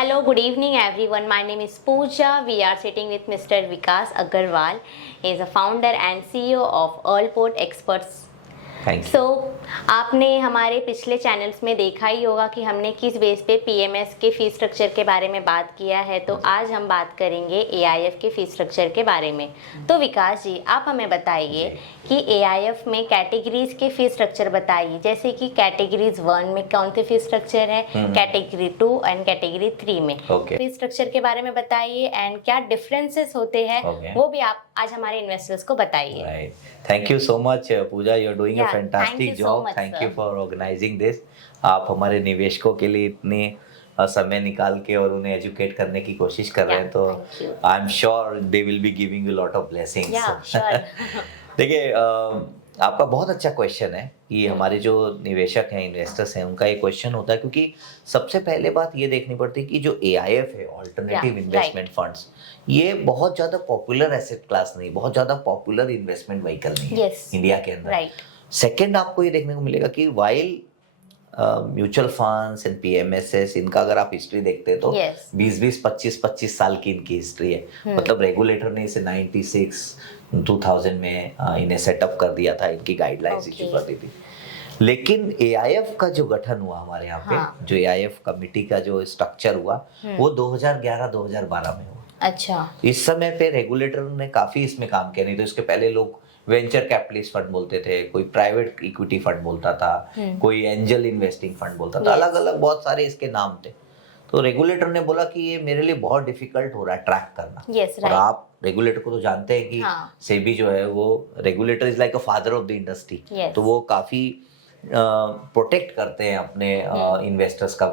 Hello, good evening everyone. My name is Pooja. We are sitting with Mr. Vikas Agarwal. He is a founder and CEO of Allport Experts. Thank you. So आपने हमारे पिछले channels में देखा ही होगा कि हमने किस base पे पीएमएस के फी स्ट्रक्चर के बारे में बात किया है। तो आज हम बात करेंगे एआईएफ के फी स्ट्रक्चर के बारे में। तो विकास जी, आप हमें बताइए कि एआईएफ में कैटेगरीज के फी स्ट्रक्चर बताइए, जैसे कि कैटेगरीज 1 में कौन से फी स्ट्रक्चर है, कैटेगरी 2 एंड कैटेगरी 3 में फी स्ट्रक्चर के बारे में बताइए एंड क्या डिफरेंसेस होते हैं वो भी आप आज हमारे इन्वेस्टर्स को बताइए। Thank you so much Pooja, you are doing a fantastic job. much, thank sir. You for organising this. आप हमारे निवेशकों के लिए इतने समय निकाल के और उन्हें एजुकेट करने की कोशिश कर रहे हैं, तो I am sure they will be giving you lot of blessings. देखिए, आपका बहुत अच्छा क्वेश्चन है कि हमारे जो निवेशक हैं, इन्वेस्टर्स हैं, उनका ये क्वेश्चन होता है क्योंकि सबसे पहले बात ये देखनी पड़ती है कि जो एआईएफ है, ऑल्टरनेटिव इन्वेस्टमेंट फंड्स, ये बहुत ज्यादा पॉपुलर एसेट क्लास नहीं, बहुत ज्यादा पॉपुलर इन्वेस्टमेंट व्हीकल नहीं है इंडिया के अंदर। सेकंड, आपको ये देखने को मिलेगा कि वाइल म्यूचुअल फंड्स एंड पीएमएसएस, इनका अगर आप हिस्ट्री देखते हैं तो 20-20, 25-25 साल की इनकी हिस्ट्री है। मतलब रेगुलेटर ने इसे 96 2000 में इन्हें सेटअप कर दिया था, इनकी गाइडलाइंस इशू कर दी थी। लेकिन एआईएफ का जो गठन हुआ हमारे यहाँ पे, जो एआईएफ कमिटी का जो स्ट्रक्चर हुआ, वो 2011-2012 में हुआ। अच्छा, इस समय पे रेगुलेटर ने काफी इसमें काम किया। नहीं तो इसके पहले लोग वेंचर कैपिटलिस्ट फंड बोलते थे, कोई प्राइवेट इक्विटी फंड बोलता था, कोई एंजल इन्वेस्टिंग फंड बोलता था, अलग अलग बहुत सारे इसके नाम थे। तो रेगुलेटर ने बोला कि ये मेरे लिए बहुत डिफिकल्ट हो रहा है ट्रैक करना। और आप रेगुलेटर को तो जानते हैं कि सेबी जो है वो regulator is like a father of the industry. तो वो काफी प्रोटेक्ट करते हैं अपने इन्वेस्टर्स का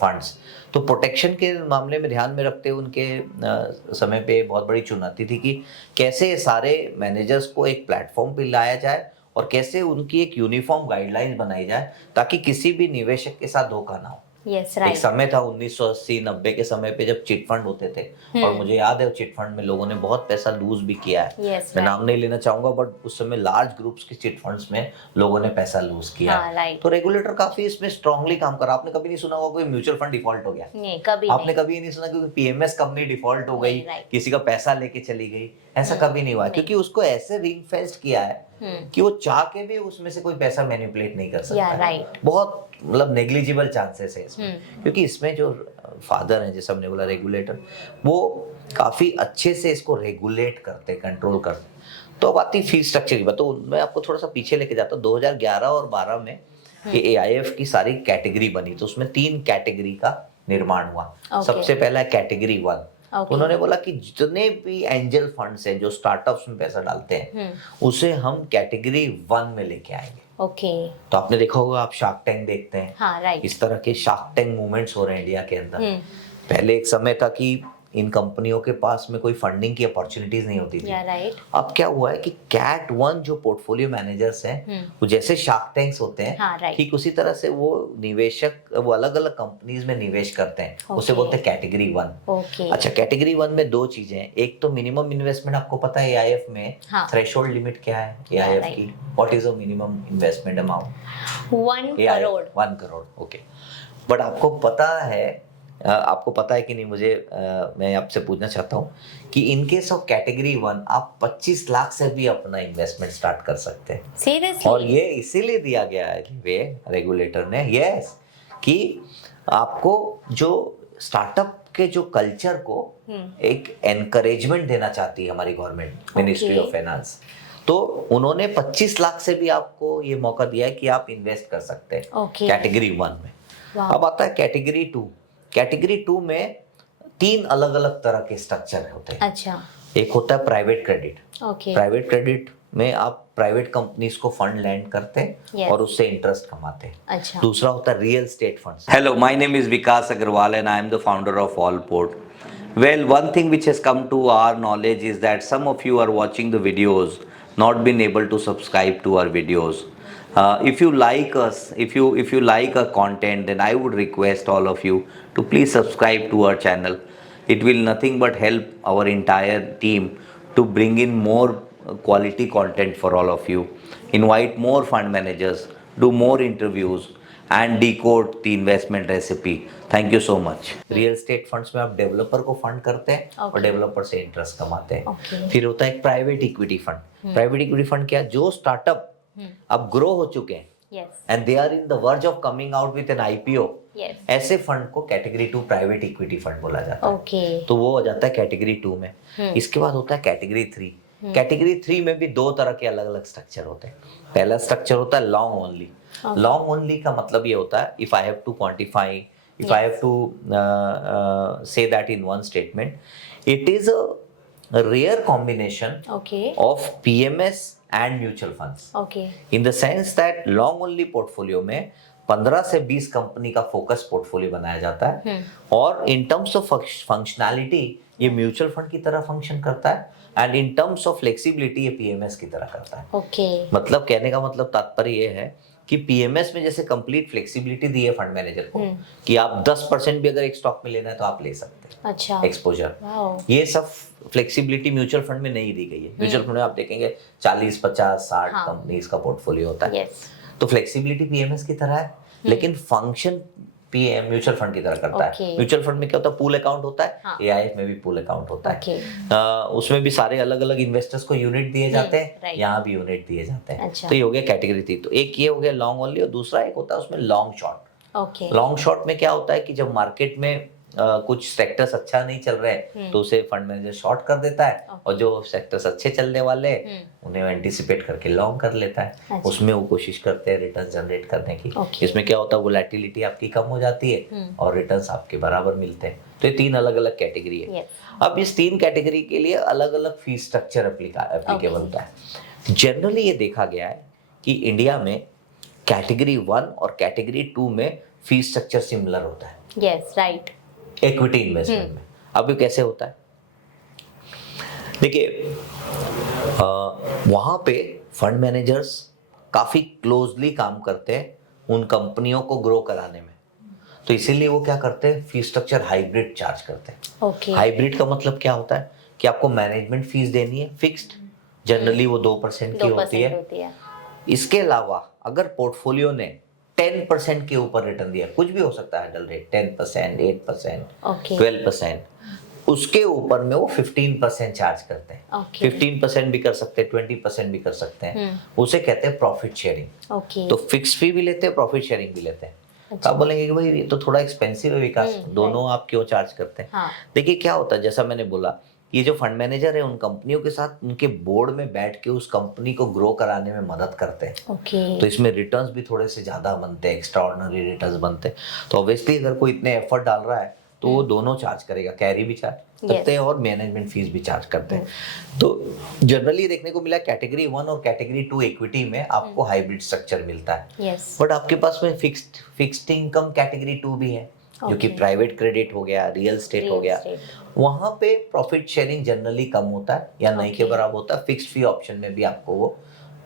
फंड्स। तो प्रोटेक्शन के मामले में ध्यान में रखते हुए उनके समय पे बहुत बड़ी चुनौती थी कि कैसे सारे मैनेजर्स को एक प्लेटफॉर्म पे लाया जाए और कैसे उनकी एक यूनिफॉर्म गाइडलाइंस बनाई जाए ताकि किसी भी निवेशक के साथ धोखा ना हो। एक समय था 1980-90 के समय पे जब चिट फंड होते थे, और मुझे याद है चिट फंड में लोगों ने बहुत पैसा लूज भी किया है। मैं नाम नहीं लेना चाहूंगा, बट उस समय लार्ज ग्रुप्स के चिट फंड्स में लोगों ने पैसा लूज किया। तो रेगुलेटर काफी इसमें स्ट्रांगली काम कर रहा। आपने कभी नहीं सुना होगा कोई म्यूचुअल फंड डिफॉल्ट हो गया, आपने कभी नहीं सुना कि पीएमएस कंपनी डिफॉल्ट हो गई, किसी का पैसा लेके चली गई, ऐसा कभी नहीं हुआ। क्योंकि उसको ऐसे रिंग फेंस्ड किया है कि वो चाह के भी उसमें से कोई पैसा मैनिपुलेट नहीं कर सकता। बहुत मतलब नेग्लिजिबल चांसेस है इसमें, क्योंकि इसमें जो फादर हैं, जैसे हमने बोला रेगुलेटर, वो काफी अच्छे से इसको रेगुलेट करते, कंट्रोल करते। तो अब आती फी स्ट्रक्चर की बात, तो मैं आपको थोड़ा सा पीछे लेके जाता हूँ। 2011 और 12 में ये एआईएफ की सारी कैटेगरी बनी, तो उसमें 3 कैटेगरी का निर्माण हुआ। सबसे पहला कैटेगरी 1। उन्होंने बोला कि जितने भी एंजल फंड्स हैं जो स्टार्टअप्स में पैसा डालते हैं, उसे हम कैटेगरी 1 में लेके आएंगे। तो आपने देखा होगा, आप शार्क टैंक देखते हैं, इस तरह के शार्क टैंक मूवमेंट्स हो रहे हैं इंडिया के अंदर। पहले एक समय था कि इन कंपनियों के पास में कोई फंडिंग की अपॉर्चुनिटीज नहीं होती थी। अब क्या हुआ है कि कैट 1 जो पोर्टफोलियो मैनेजर्स हैं, वो जैसे शार्क टैंक्स होते हैं, ठीक उसी तरह से वो निवेशक वो अलग अलग कंपनीज में निवेश करते हैं। उसे बोलते हैं कैटेगरी 1। अच्छा, कैटेगरी 1 में 2 चीजें हैं। एक तो मिनिमम इन्वेस्टमेंट, आपको पता है एआईएफ में थ्रेशोल्ड लिमिट क्या है एआईएफ की? What is the minimum investment amount? 1 crore. 1 crore, okay. But आपको पता है कि नहीं, मुझे मैं आपसे पूछना चाहता हूँ कि इन केस ऑफ कैटेगरी 1 आप 25 लाख से भी अपना इन्वेस्टमेंट स्टार्ट कर सकते हैं। सीरियसली? और ये इसीलिए दिया गया है वे रेगुलेटर ने, यस, कि आपको जो स्टार्टअप के जो कल्चर को एक एनकरेजमेंट देना चाहती है हमारी गवर्नमेंट, मिनिस्ट्री ऑफ फाइनेंस। तो उन्होंने 25 लाख से भी आपको ये मौका दिया है कि आप इन्वेस्ट कर सकते हैं कैटेगरी 1 में। अब आता है कैटेगरी 2। कैटेगरी 2 में 3 अलग अलग तरह के स्ट्रक्चर होते हैं। अच्छा, एक होता है प्राइवेट क्रेडिट। प्राइवेट क्रेडिट में आप प्राइवेट कंपनीज को फंड लैंड करते हैं और उससे इंटरेस्ट कमाते हैं। अच्छा। दूसरा होता है real estate funds. Hello, my name is Vikas Agarwal and I am the founder of Allport. Well, one thing which has come to our knowledge is that some of you are watching the videos, not been able to subscribe to our videos. If you like us, if you like our content, then I would request all of you to please subscribe to our channel. It will nothing but help our entire team to bring in more quality content for all of you. Invite more fund managers, do more interviews, and decode the investment recipe. Thank you so much. Real estate funds में आप developer को fund करते हैं और Okay. Developer से interest कमाते हैं. Okay. फिर होता है एक private equity fund. Private equity fund क्या, जो स्टार्टअप अब ग्रो हो चुके हैं yes and they are in the verge of coming out with an IPO, yes ऐसे फंड को कैटेगरी 2 प्राइवेट इक्विटी फंड बोला जाता है. ओके तो वो हो जाता है कैटेगरी 2 में. इसके बाद होता है कैटेगरी 3. कैटेगरी 3 में भी दो तरह के अलग अलग स्ट्रक्चर होते हैं. पहला स्ट्रक्चर होता है लॉन्ग ओनली. लॉन्ग ओनली का मतलब ये होता है, if I have to quantify, if I have to say that in one statement, it is a rare combination okay of PMS and mutual funds. Okay In the sense that long only portfolio में 15 से 20 company का focus portfolio बनाया जाता है और in terms of functionality ये mutual fund की तरह फंक्शन करता है and in terms of flexibility ये पीएमएस की तरह करता है. ओके मतलब कहने का मतलब तात्पर्य ये है कि पीएमएस में जैसे कंप्लीट फ्लेक्सिबिलिटी दी है फंड मैनेजर को कि आप 10% भी अगर एक स्टॉक में लेना है तो आप ले सकते हैं अच्छा एक्सपोजर. वाओ ये सब फ्लेक्सिबिलिटी म्यूचुअल फंड में नहीं दी गई है. म्यूचुअल फंड में आप देखेंगे 40 50 60 हाँ. कंपनीज का पोर्टफोलियो होता है. यस तो फ्लेक्सिबिलिटी पीएमएस की तरह है लेकिन फंक्शन पीएम म्यूचुअल फंड की तरह करता है. Okay. म्यूचुअल फंड में क्या होता है, पूल अकाउंट होता है. हाँ. एआईएफ में भी पूल अकाउंट होता है. ओके उसमें भी सारे अलग अलग इन्वेस्टर्स को यूनिट दिए जाते हैं. right. यहाँ भी यूनिट दिए जाते हैं. अच्छा. तो ये हो गया कैटेगरी 3. तो एक ये हो गया लॉन्ग ओनली और दूसरा एक होता है उसमें long short. Okay long short में क्या होता है कि जब मार्केट में कुछ सेक्टर्स अच्छा नहीं चल रहे तो उसे फंड मैनेजर शॉर्ट कर देता है और जो सेक्टर्स अच्छे चलने वाले उन्हें एंटिसिपेट करके लॉन्ग कर लेता है. अच्छा. उसमें वो कोशिश करते हैं रिटर्न जनरेट करने की. Okay. इसमें क्या होता है, वोलेटिलिटी आपकी कम हो जाती है और रिटर्न्स आपके बराबर मिलते हैं. तो ये 3 अलग अलग कैटेगरी है. यस अब इस 3 कैटेगरी के लिए अलग अलग फीस स्ट्रक्चर एप्लीकेबल होता है. जनरली ये देखा गया है कि इंडिया में कैटेगरी 1 और कैटेगरी 2 में फीस स्ट्रक्चर सिमिलर होता है यस राइट इक्विटी इन्वेस्टमेंट में. अब ये कैसे होता है, देखिए वहाँ पे फंड मैनेजर्स काफ़ी क्लोजली काम करते हैं उन कंपनियों को ग्रो कराने में. तो इसीलिए वो क्या करते हैं, फी स्ट्रक्चर हाइब्रिड चार्ज करते हैं. ओके हाइब्रिड का मतलब क्या होता है कि आपको मैनेजमेंट फीस देनी है फिक्स्ड, जनरली वो 2% की होती है. इसके अलावा अगर पोर्टफोलियो ने 10% के ऊपर रिटर्न दिया, कुछ भी हो सकता है हैंडल रेट 10%, 8%, ओके 12%, उसके ऊपर में वो 15% चार्ज करते हैं. ओके 15% भी कर सकते हैं, 20% भी कर सकते हैं. उसे कहते हैं प्रॉफिट शेयरिंग. ओके तो फिक्स फी भी लेते हैं, प्रॉफिट शेयरिंग भी लेते हैं. तो आप बोलेंगे कि भाई ये तो थोड़ा एक्सपेंसिव है विकास, दोनों आप क्यों चार्ज करते हैं. हाँ देखिए क्या होता है, जैसा मैंने बोला, ये जो फंड मैनेजर है उन कंपनियों के साथ उनके बोर्ड में बैठ के उस कंपनी को ग्रो कराने में मदद करते हैं. ओके तो इसमें रिटर्न्स भी थोड़े से ज्यादा बनते हैं, एक्स्ट्राऑर्डिनरी रिटर्न्स बनते हैं. तो ऑब्वियसली अगर कोई इतने एफर्ट डाल रहा है तो वो दोनों चार्ज करेगा, कैरी भी चार्ज करते हैं और मैनेजमेंट फीस भी चार्ज करते हैं. तो जनरली देखने को मिला कैटेगरी 1 और कैटेगरी 2 इक्विटी में आपको हाइब्रिड स्ट्रक्चर मिलता है. यस बट आपके पास में फिक्स्ड इनकम कैटेगरी 2 भी है जो कि प्राइवेट क्रेडिट हो गया, रियल एस्टेट हो गया. वहां पे प्रॉफिट शेयरिंग जनरली कम होता है या नहीं के बराबर होता है. फिक्स्ड फी ऑप्शन में भी आपको वो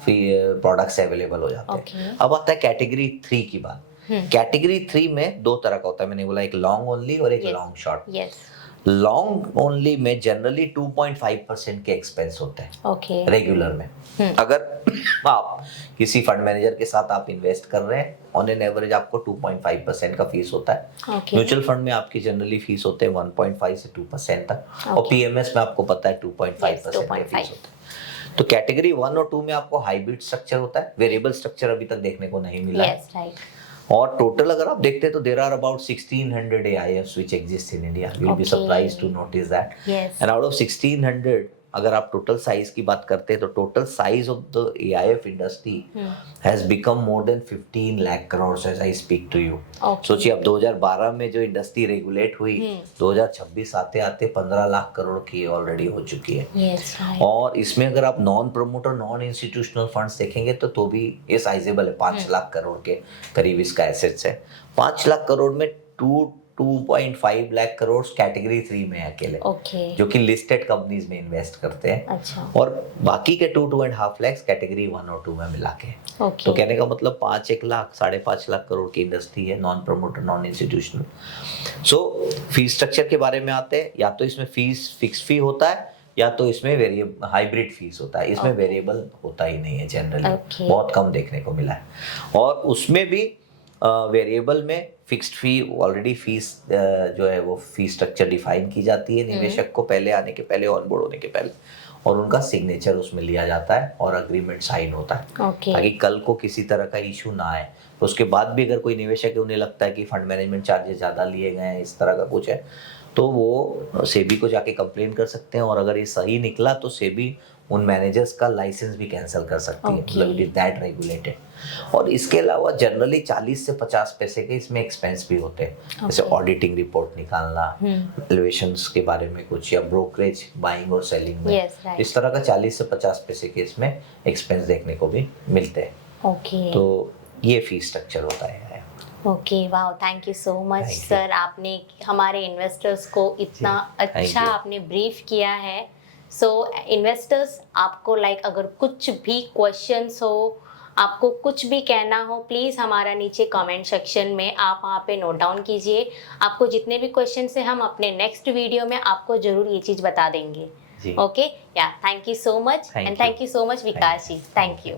प्रोडक्ट्स अवेलेबल हो जाते हैं. अब आता है कैटेगरी 3 की बात. कैटेगरी 3 में 2 तरह का होता है, मैंने बोला एक लॉन्ग ओनली और एक long short. Yes long only में जनरली 2.5% के एक्सपेंस होते हैं ओके रेगुलर में. अगर आप किसी फंड मैनेजर के साथ आप इन्वेस्ट कर रहे हैं, ऑन एन एवरेज आपको 2.5% का फीस होता है. ओके म्यूचुअल फंड में आपकी जनरली फीस होते हैं 1.5 से 2% तक. और पीएमएस में आपको पता है 2.5% का फीस होता है. तो कैटेगरी 1 और 2 में आपको हाइब्रिड स्ट्रक्चर होता है, वेरिएबल स्ट्रक्चर अभी तक देखने को नहीं मिला है. यस राइट और टोटल अगर आप देखते हैं तो there are about 1600 AIFs which exist in India. You'll be Okay. surprised to notice that. Yes And out of 1600, अगर आप टोटल साइज की बात करते हैं तो total size of the AIF industry has become more than 15 lakh crore as I speak to you. सोचिए अब 2012 में जो इंडस्ट्री रेगुलेट हुई, 2026 आते आते 15 लाख करोड़ की ऑलरेडी हो चुकी है. यस राइट और इसमें अगर आप non promoter non institutional funds देखेंगे तो भी ये साइजेबल है. 5 लाख करोड़ के करीब इसका एसेट्स है. 5 लाख करोड़ में 2.5 लाख करोड़ कैटेगरी 3 में है अकेले, ओके जो कि लिस्टेड कंपनीज में इन्वेस्ट करते हैं. अच्छा और बाकी के 2.5 लाख कैटेगरी 1 और 2 में मिला के. ओके तो कहने का मतलब 5 लाख 5.5 लाख करोड़ की इंडस्ट्री है, नॉन प्रमोटर नॉन इंस्टीट्यूशनल. सो फीस स्ट्रक्चर के बारे में आते हैं. या तो इसमें फीस फिक्स फी होता है या तो इसमें वेरिएबल हाइब्रिड फीस होता है. इसमें वेरिएबल होता ही नहीं है जनरली, बहुत कम देखने को मिला है. और उसमें भी वेरिएबल में फिक्स्ड फी ऑलरेडी फीस जो है वो फी स्ट्रक्चर डिफाइन की जाती है निवेशक को पहले आने के पहले, ऑनबोर्ड होने के पहले, और उनका सिग्नेचर उसमें लिया जाता है और अग्रीमेंट साइन होता है ओके ताकि कल को किसी तरह का इशू ना आए। तो उसके बाद भी अगर कोई निवेशक है उन्हें लगता है कि फंड मैनेजमेंट चार्जेस ज़्यादा लिए गए हैं, इस तरह का कुछ है, तो वो सेबी को जाके कंप्लेन कर सकते हैं, और अगर ये सही निकला तो सेबी उन मैनेजर्स का लाइसेंस भी कैंसिल कर सकती है, मतलब इट इज दैट रेगुलेटेड। और इसके अलावा जनरली 40 से 50 पैसे के इसमें एक्सपेंस भी होते हैं, जैसे ऑडिटिंग रिपोर्ट निकालना, एलिवेशंस के बारे में कुछ, या ब्रोकरेज बाइंग और सेलिंग में, Yes, right. इस तरह का 40 से 50 पैसे के इसमें एक्सपेंस देखने को भी मिलते हैं। ओके तो ये फी स्ट्रक्चर होता है। Okay wow, thank you so much Thank you. Sir, आपने हमारे इन्वेस्टर्स को इतना Thank अच्छा you. आपने ब्रीफ किया है। सो इन्वेस्टर्स, आपको अगर कुछ भी क्वेश्चंस हो, आपको कुछ भी कहना हो, प्लीज़ हमारा नीचे कमेंट सेक्शन में आप वहाँ पे नोट डाउन कीजिए। आपको जितने भी क्वेश्चंस हैं हम अपने नेक्स्ट वीडियो में आपको ज़रूर ये चीज़ बता देंगे। जी। Okay, yeah thank you so much, Thank and you. Thank you so much Vikas ji, thank you.